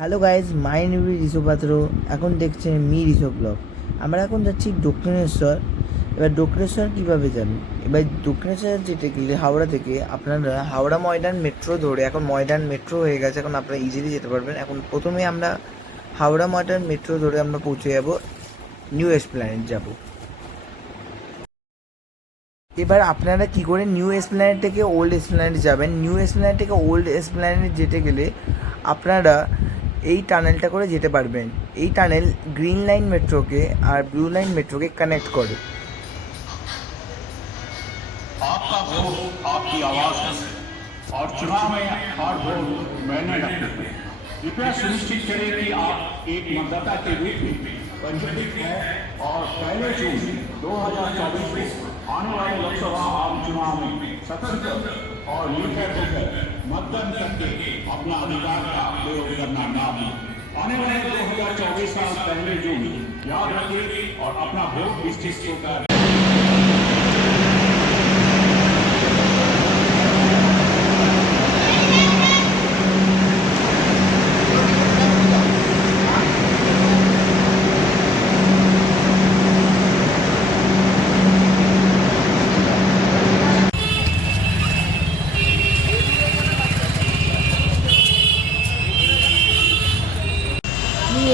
Hello guys, my name is Rishabh পাত্র। এখন দেখছেন ঋষভ ব্লগ। আমরা এখন যাচ্ছি দক্ষিণেশ্বর। এবার দক্ষিণেশ্বর কীভাবে যাবেন? এবার দক্ষিণেশ্বর যেতে গেলে হাওড়া থেকে আপনারা হাওড়া ময়দান মেট্রো ধরে, এখন ময়দান মেট্রো হয়ে গেছে, এখন আপনারা ইজিলি যেতে পারবেন। এখন প্রথমে আমরা হাওড়া ময়দান মেট্রো ধরে আমরা পৌঁছে যাব, নিউ এসপ্ল্যানেড যাব। এবার আপনারা কি করে নিউ এসপ্ল্যানেড থেকে ওল্ড এসপ্ল্যানেড যাবেন? নিউ এসপ্ল্যানেড থেকে ওল্ড এসপ্ল্যানেড যেতে গেলে আপনারা এই টানেলটা করে যেতে পারবেন। এই টানেল গ্রিন লাইন মেট্রোকে আর ব্লু লাইন মেট্রোকে কানেক্ট করে। आपका वोट आपकी आवाज है और चुनाव में हर वोट मैंने रखी है। कृपया सुनिश्चित करें कि आप एक मतदाता के रूप में पंजीकृत हैं और 1 जून 2024 को आने वाले लोकसभा आम चुनाव में स्वतंत्र और निर्भय होकर मतदान करके अपना अधिकार का प्रयोग करना ना भूलें। आने वाले 2024 साल 1 जून याद रखें और अपना वोट निश्चित होकर।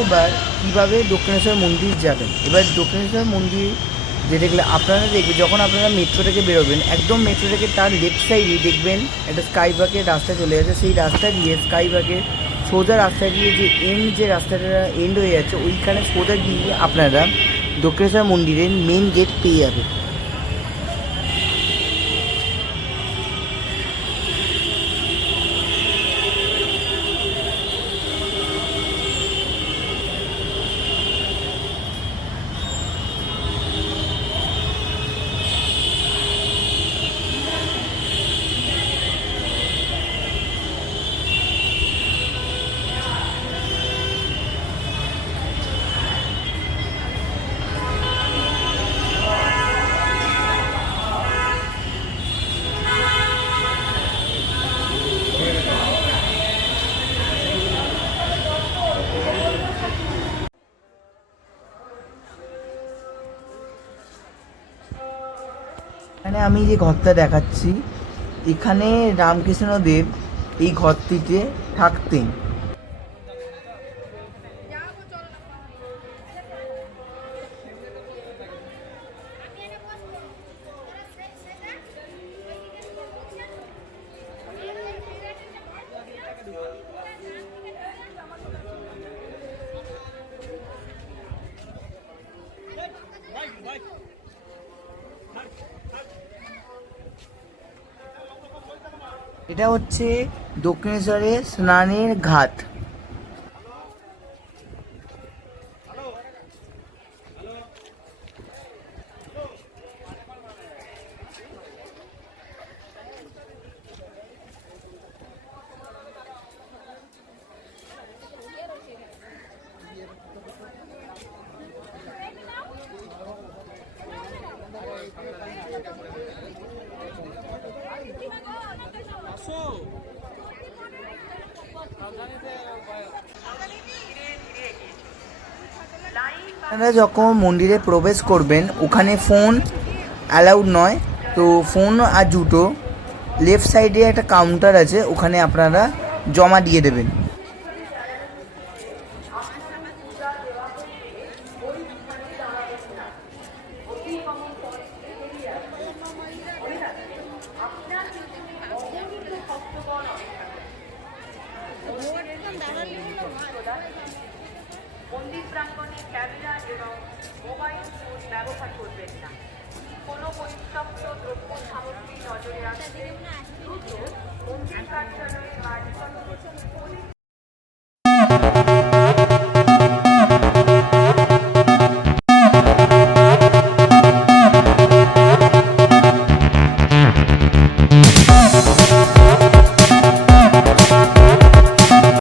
এবার কীভাবে দক্ষিণেশ্বর মন্দির যাবেন? এবার দক্ষিণেশ্বর মন্দির যেতে গেলে আপনারা দেখবেন, যখন আপনারা মেট্রো থেকে বেরোবেন, একদম মেট্রো থেকে তার লেফট সাইডে দেখবেন একটা স্কাই ওয়াকের রাস্তা চলে যাচ্ছে। সেই রাস্তা দিয়ে স্কাই ওয়াকের সোজা রাস্তা দিয়ে যে রাস্তাটা এন্ড হয়ে যাচ্ছে, ওইখানে সোজা গিয়ে আপনারা দক্ষিণেশ্বর মন্দিরের মেন গেট পেয়ে যাবেন। এখানে আমি যে ঘরটা দেখাচ্ছি, এখানে রামকৃষ্ণদেব এই ঘরটিতে থাকতেন। এটা হচ্ছে দক্ষিণেশ্বরের স্নানের ঘাট। আপনারা যখন মন্দিরে প্রবেশ করবেন, ওখানে ফোন অ্যালাউড নয়। তো ফোন আর জুতো লেফট সাইডে একটা কাউন্টার আছে, ওখানে আপনারা জমা দিয়ে দেবেন। মন্দির প্রাঙ্গণে ক্যামেরা এবং মোবাইল ফোন ব্যবহার করবেন না। কোনো পরিত্যক্ত দ্রব্য সামগ্রী নজরে আসলে দ্রুত মন্দির কার্যালয়ে বা নিকটবর্তী পুলিশ